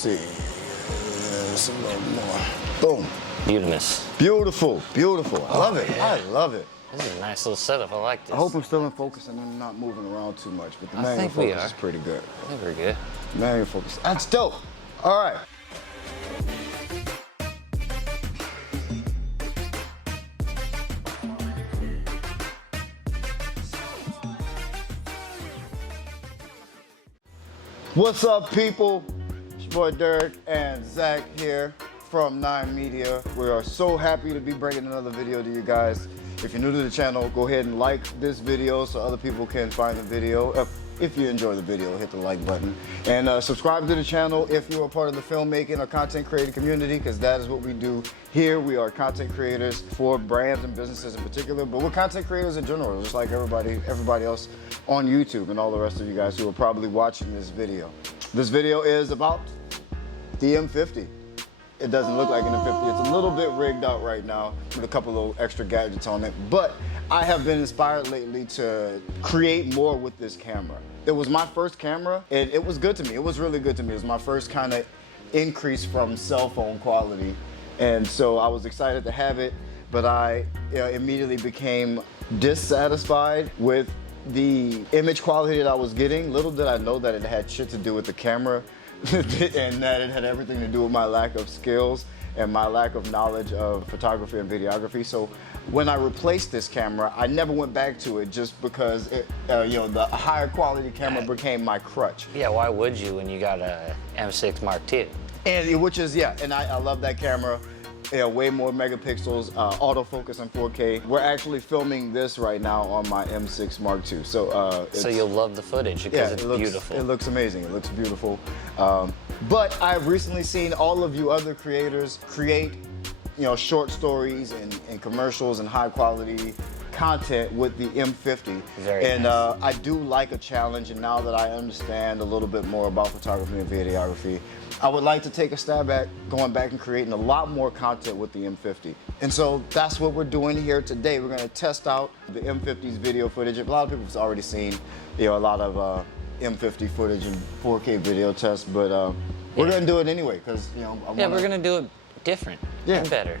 see. There's a little more. Boom. Beautiful, beautiful. I love it. Yeah. I love it. This is a nice little setup. I like this. I hope I'm still in focus and I'm not moving around too much, but the manual think we focus are. is pretty good. I think we're good. Manual focus. That's dope. All right. What's up, people? It's your boy Derek and Zach here from 9 Media. We are so happy to be bringing another video to you guys. If you're new to the channel, go ahead and like this video so other people can find the video. If you enjoy the video, hit the like button. And subscribe to the channel if you are part of the filmmaking or content creating community, because that is what we do here. We are content creators for brands and businesses in particular, but we're content creators in general, just like everybody else on YouTube and all the rest of you guys who are probably watching this video. This video is about the M50. It doesn't look like an M50. It's a little bit rigged out right now with a couple of extra gadgets on it, but I have been inspired lately to create more with this camera. It was my first camera, and it was good to me. It was really good to me. It was my first kind of increase from cell phone quality, and so I was excited to have it, but I immediately became dissatisfied with the image quality that I was getting. Little did I know that it had shit to do with the camera and that it had everything to do with my lack of skills and my lack of knowledge of photography and videography. So when I replaced this camera, I never went back to it just because the higher quality camera became my crutch. Yeah, why would you when you got a M6 Mark II? And which is, and I love that camera. Way more megapixels, autofocus in 4K. We're actually filming this right now on my M6 Mark II. So you'll love the footage because it's beautiful. It looks amazing. It looks beautiful. But I've recently seen all of you other creators create, short stories and commercials and high quality content with the M50. Nice. I do like a challenge, and now that I understand a little bit more about photography and videography, I would like to take a stab at going back and creating a lot more content with the M50. And so that's what we're doing here today. We're gonna test out the M50's video footage. A lot of people have already seen, a lot of M50 footage and 4K video tests, but we're gonna do it anyway, because, we're gonna do it different and better.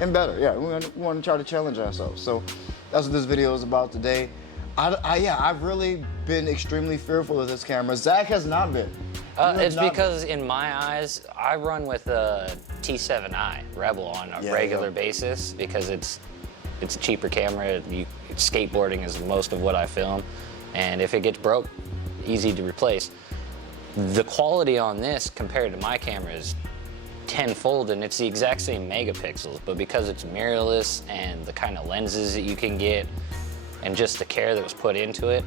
And better, yeah. We want to try to challenge ourselves. So that's what this video is about today. I've really been extremely fearful of this camera. Zach has not been. It's because in my eyes, I run with a T7i Rebel on a regular basis because it's a cheaper camera. Skateboarding is most of what I film, and if it gets broke, easy to replace. The quality on this compared to my camera is tenfold, and it's the exact same megapixels, but because it's mirrorless and the kind of lenses that you can get and just the care that was put into it,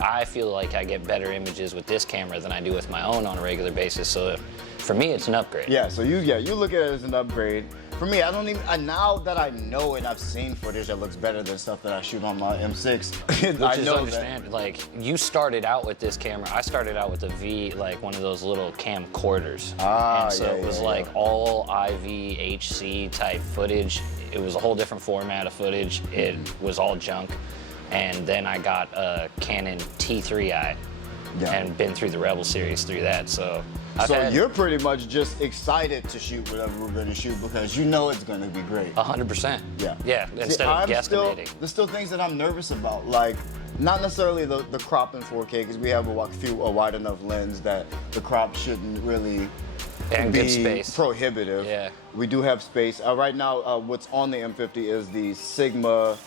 I feel like I get better images with this camera than I do with my own on a regular basis. So for me, it's an upgrade. Yeah, so you look at it as an upgrade. For me, now that I know and I've seen footage that looks better than stuff that I shoot on my M6, Which is understandable. Like, you started out with this camera. I started out with a V, like one of those little camcorders. And so it was like all IV, HC type footage. It was a whole different format of footage. It was all junk. And then I got a Canon T3i and been through the Rebel series through that. So you're pretty much just excited to shoot whatever we're going to shoot because you know it's going to be great. 100%. Yeah. Yeah, instead of guesstimating. There's still things that I'm nervous about, like not necessarily the crop in 4K, because we have a wide enough lens that the crop shouldn't really be good space. Prohibitive. Yeah. We do have space. Right now, what's on the M50 is the Sigma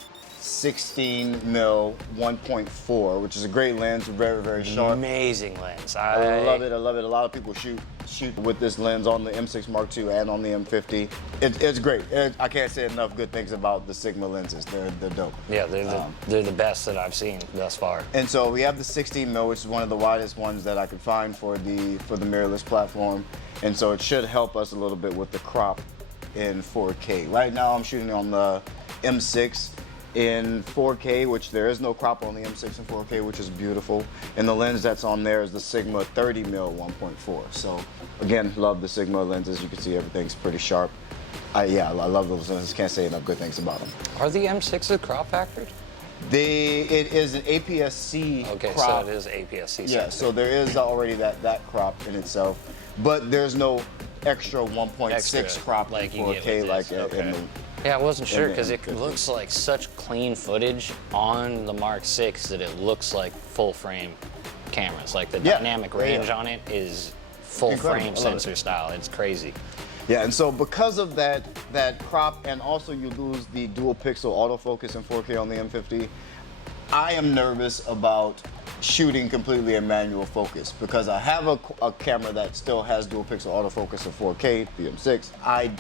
16mm 1.4, which is a great lens, very, very sharp. Amazing lens. I love it. I love it. A lot of people shoot with this lens on the M6 Mark II and on the M50. It's great. I can't say enough good things about the Sigma lenses. They're dope. Yeah, they're the best that I've seen thus far. And so we have the 16mm, which is one of the widest ones that I could find for the mirrorless platform. And so it should help us a little bit with the crop in 4K. Right now I'm shooting on the M6 in 4K, which there is no crop on the M6 in 4K, which is beautiful. And the lens that's on there is the Sigma 30mm 1.4. So again, love the Sigma lenses. You can see everything's pretty sharp. I love those lenses. Can't say enough good things about them. Are the M6s crop factored? It is an APS-C okay, crop. so it is APS-C. Yeah, so there is already that crop in itself. but there's no extra 1.6 Extra, crop like in you get 4K with like this, in okay. the. Yeah, I wasn't sure the because it M50. looks like such clean footage on the Mark VI that it looks like full frame cameras. Like the dynamic range on it is full frame sensor style. It's crazy. Yeah, and so because of that crop, and also you lose the dual pixel autofocus in 4K on the M50, I am nervous about shooting completely in manual focus because I have a camera that still has dual pixel autofocus in 4K, the M6. I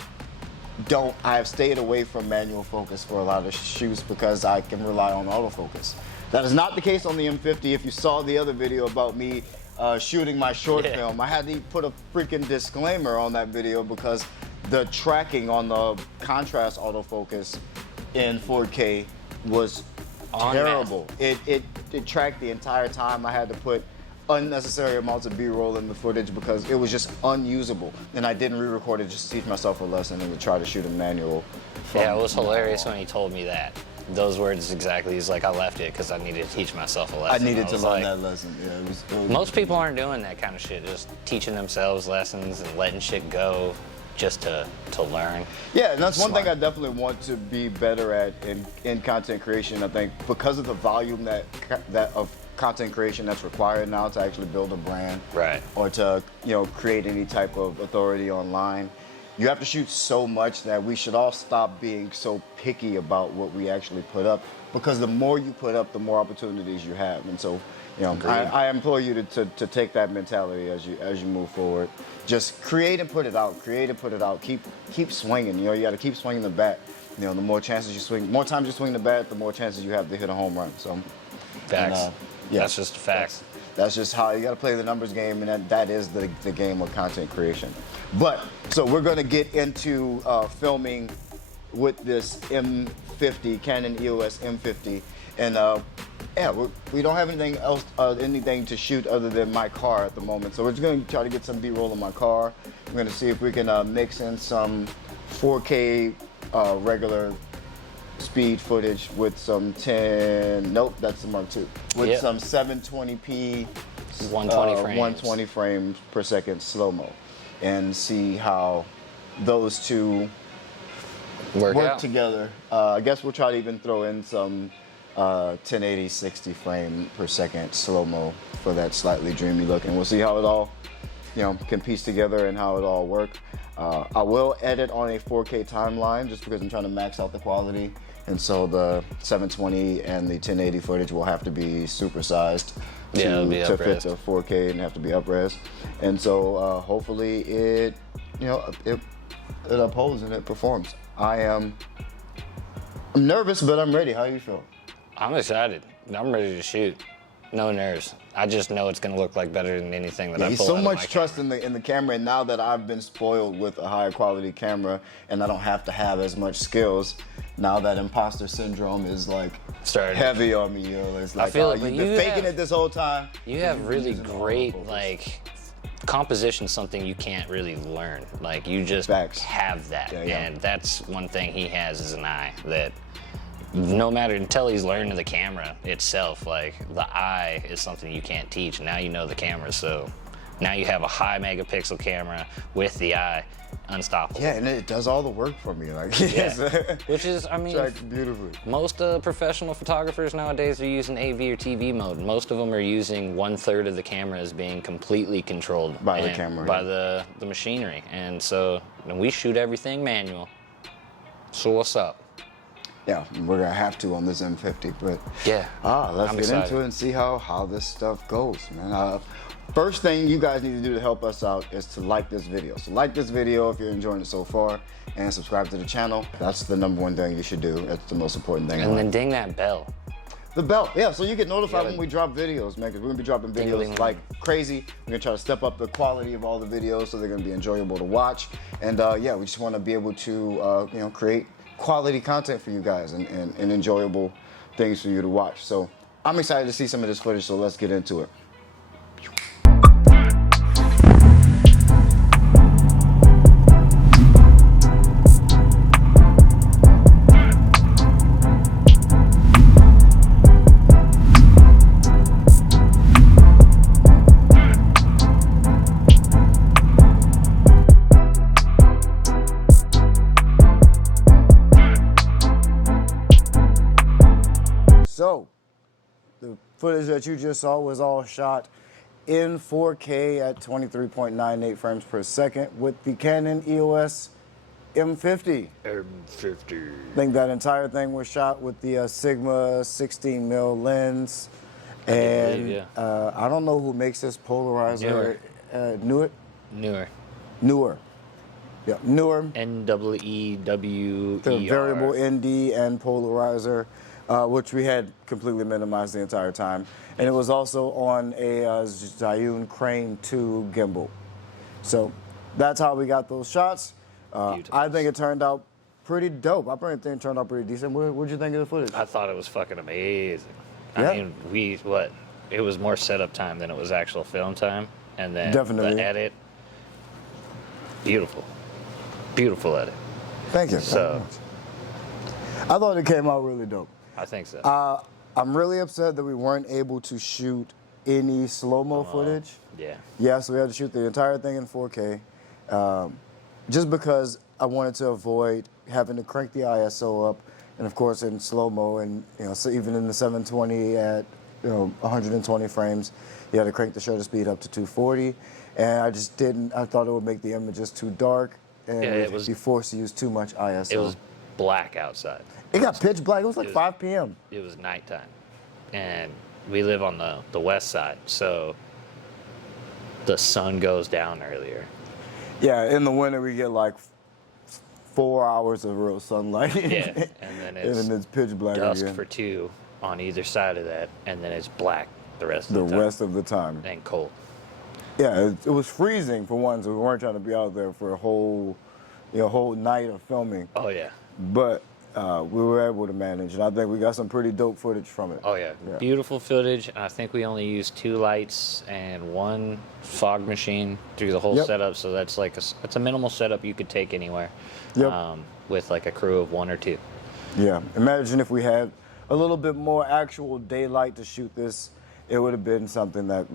have stayed away from manual focus for a lot of shoots because I can rely on autofocus. That is not the case on the M50. If you saw the other video about me shooting my short film, I had to put a freaking disclaimer on that video because the tracking on the contrast autofocus in 4K was terrible. It tracked the entire time. I had to put unnecessary amounts of B-roll in the footage because it was just unusable. And I didn't re-record it just to teach myself a lesson and to try to shoot a manual. Yeah, it was hilarious when he told me that. Those words exactly. He's like, I left it because I needed to teach myself a lesson. I needed to learn like, that lesson. Yeah, it was most people aren't doing that kind of shit, just teaching themselves lessons and letting shit go just to learn. Yeah, and that's one thing I definitely want to be better at in content creation. I think because of the volume that of content creation that's required now to actually build a brand, right, or to create any type of authority online, you have to shoot so much that we should all stop being so picky about what we actually put up, because the more you put up, the more opportunities you have. And so, I implore you to take that mentality as you move forward. Just create and put it out. Create and put it out. Keep swinging. You got to keep swinging the bat. The more chances you swing, more times you swing the bat, the more chances you have to hit a home run. So, facts. That's just a fact. That's just how you got to play the numbers game, and that is the game of content creation. But so we're going to get into filming with this M50, Canon EOS M50, and we don't have anything else, anything to shoot other than my car at the moment. So we're just going to try to get some B-roll in my car. We're going to see if we can mix in some 4K regular speed footage with some 10. Nope, that's the Mark II. With some 720p, 120 frames per second slow mo, and see how those two work together. I guess we'll try to even throw in some 1080 60 frame per second slow mo for that slightly dreamy look, and we'll see how it all can piece together and how it all works. I will edit on a 4K timeline just because I'm trying to max out the quality, and so the 720 and the 1080 footage will have to be supersized to fit the 4K and have to be up-res. And so hopefully it upholds and it performs. I'm nervous, but I'm ready. How do you feel? I'm excited. I'm ready to shoot. No nerves. I just know it's gonna look like better than anything that I pull so out of much my trust camera. in the camera, and now that I've been spoiled with a higher quality camera and I don't have to have as much skills, now that imposter syndrome is like heavy on me. It's like, you've been faking it this whole time. You have really great composition, something you can't really learn. Like you just have that, and that's one thing he has is an eye that. No matter until he's learned the camera itself, like the eye is something you can't teach. Now you know the camera, so now you have a high megapixel camera with the eye, unstoppable. Yeah, and it does all the work for me. Like, which is, I mean, beautifully. Most professional photographers nowadays are using AV or TV mode. Most of them are using 1/3 of the camera as being completely controlled by the camera, by the machinery, and so we shoot everything manual. So what's up? Yeah, we're gonna have to on this M50, but let's get into it and see how this stuff goes, man. First thing you guys need to do to help us out is to like this video. So like this video if you're enjoying it so far, and subscribe to the channel. That's the #1 thing you should do. That's the most important thing. And then ding that bell. The bell, so you get notified when we drop videos, man, because we're gonna be dropping videos like crazy. We're gonna try to step up the quality of all the videos so they're gonna be enjoyable to watch. And we just wanna be able to create quality content for you guys and enjoyable things for you to watch. So I'm excited to see some of this footage, so let's get into it. footage that you just saw was all shot in 4K at 23.98 frames per second with the Canon EOS M50. M50. I think that entire thing was shot with the Sigma 16mm lens. And believe, I don't know who makes this polarizer. Newer. Yeah, Newer. NEEWER. The variable ND and polarizer, which we had completely minimized the entire time. And it was also on a Zhiyun Crane 2 gimbal. So that's how we got those shots. I think it turned out pretty dope. I think it turned out pretty decent. What'd you think of the footage? I thought it was fucking amazing. Yeah. I mean, it was more setup time than it was actual film time. And then Definitely. the edit, beautiful. Beautiful edit. Thank you. So, I thought it came out really dope. I think so. I'm really upset that we weren't able to shoot any slow-mo footage. Yeah. Yeah, so we had to shoot the entire thing in 4K, just because I wanted to avoid having to crank the ISO up, and of course in slow-mo, and so even in the 720 at 120 frames, you had to crank the shutter speed up to 240, and I just didn't. I thought it would make the images too dark, and it was be forced to use too much ISO. It was black outside. It got pitch black. It was like 5 p.m. It was nighttime, and we live on the west side, so the sun goes down earlier. Yeah, in the winter we get like 4 hours of real sunlight. Yeah, and then it's pitch black dusk again. for 2 on either side of that, and then it's black the rest of the time. The rest of the time. And cold. Yeah, it was freezing for one, so we weren't trying to be out there for a whole night of filming. Oh yeah. But we were able to manage, and I think we got some pretty dope footage from it. Oh yeah. Beautiful footage. And I think we only used 2 lights and 1 fog machine through the whole setup, so that's like it's a minimal setup you could take anywhere. Yep. With like a crew of 1 or 2. Yeah. Imagine if we had a little bit more actual daylight to shoot this. It would have been something that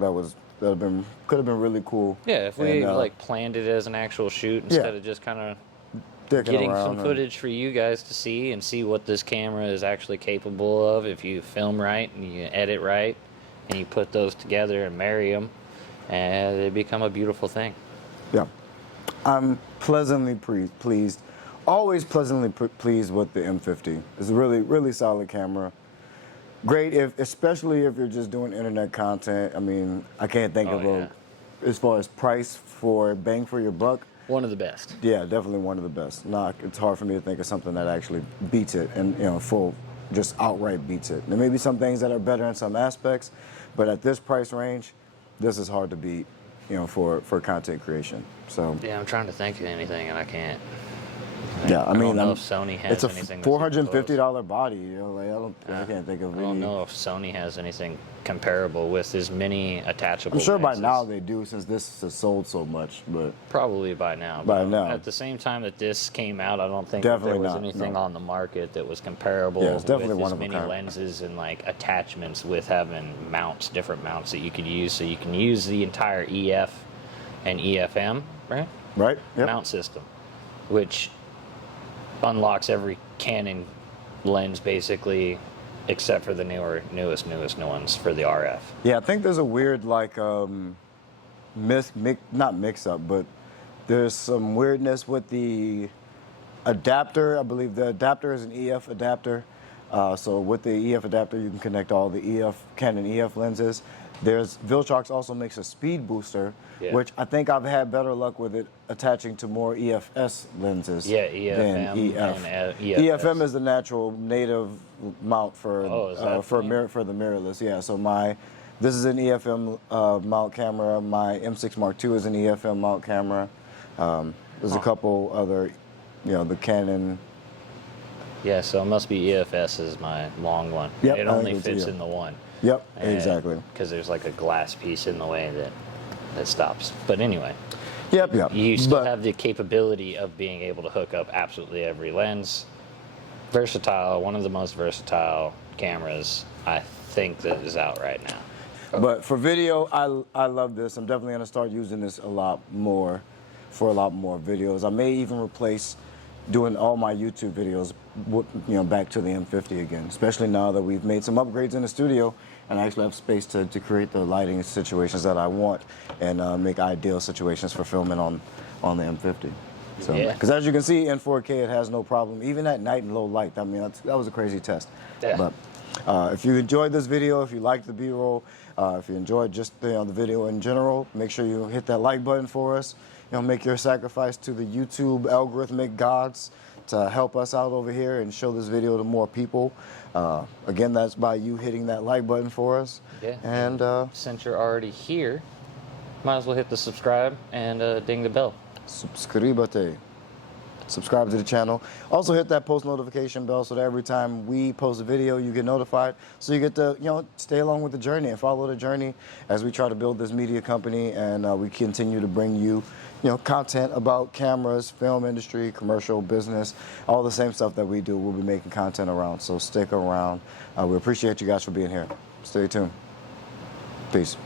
could have been really cool. Yeah, if we like planned it as an actual shoot instead of just kind of getting some footage for you guys to see and see what this camera is actually capable of if you film right and you edit right and you put those together and marry them, and they become a beautiful thing. Yeah. I'm pleasantly pleased. Always pleasantly pleased with the M50. It's a really, really solid camera. Great, especially if you're just doing internet content. I mean, I can't think of as far as price for bang for your buck. One of the best. Yeah, definitely one of the best. It's hard for me to think of something that actually beats it, and just outright beats it. There may be some things that are better in some aspects, but at this price range, this is hard to beat, for content creation. So yeah, I'm trying to think of anything and I can't. Yeah, I mean, don't know if Sony has anything. It's a $450 body. I can't think of any. I don't know if Sony has anything comparable with as many attachable. I'm sure lenses. by now they do, since this has sold so much. But probably by now. At the same time that this came out, I don't think that there was anything on the market that was comparable. Yeah, it's definitely with one as of a many kind. lenses and like attachments with having different mounts that you could use. So you can use the entire EF and EFM, right? Right. Yep. Mount system, which unlocks every Canon lens basically, except for the newest ones for the RF. Yeah, I think there's a weird not mix up, but there's some weirdness with the adapter. I believe the adapter is an EF adapter. So with the EF adapter, you can connect all the Canon EF lenses. Viltrox also makes a speed booster, which I think I've had better luck with it attaching to more EFS lenses. Yeah, EFM than EF. and EFS. EFM is the natural native mount for the mirrorless. Yeah, so this is an EFM mount camera. My M6 Mark II is an EFM mount camera. There's a couple other, the Canon. Yeah, so it must be EFS is my long one. Yep, it only fits in the one. Yep, exactly. Because there's like a glass piece in the way that stops. But anyway. Yep. You still have the capability of being able to hook up absolutely every lens. Versatile, one of the most versatile cameras I think that is out right now. But for video, I love this. I'm definitely going to start using this a lot more for a lot more videos. I may even replace doing all my YouTube videos, back to the M50 again, especially now that we've made some upgrades in the studio and I actually have space to create the lighting situations that I want and make ideal situations for filming on the M50. So, because as you can see in 4K, it has no problem, even at night and low light. I mean, that was a crazy test. Yeah. But if you enjoyed this video, if you liked the B-roll, if you enjoyed just the video in general, make sure you hit that like button for us. You know, make your sacrifice to the YouTube algorithmic gods to help us out over here and show this video to more people. Again, that's by you hitting that like button for us. Yeah. And since you're already here, might as well hit the subscribe and ding the bell. subscribe to the channel. Also hit that post notification bell so that every time we post a video, you get notified. So you get to, you know, stay along with the journey and follow the journey as we try to build this media company, and we continue to bring you, you know, content about cameras, film industry, commercial business, all the same stuff that we do. We'll be making content around. So stick around. We appreciate you guys for being here. Stay tuned. Peace.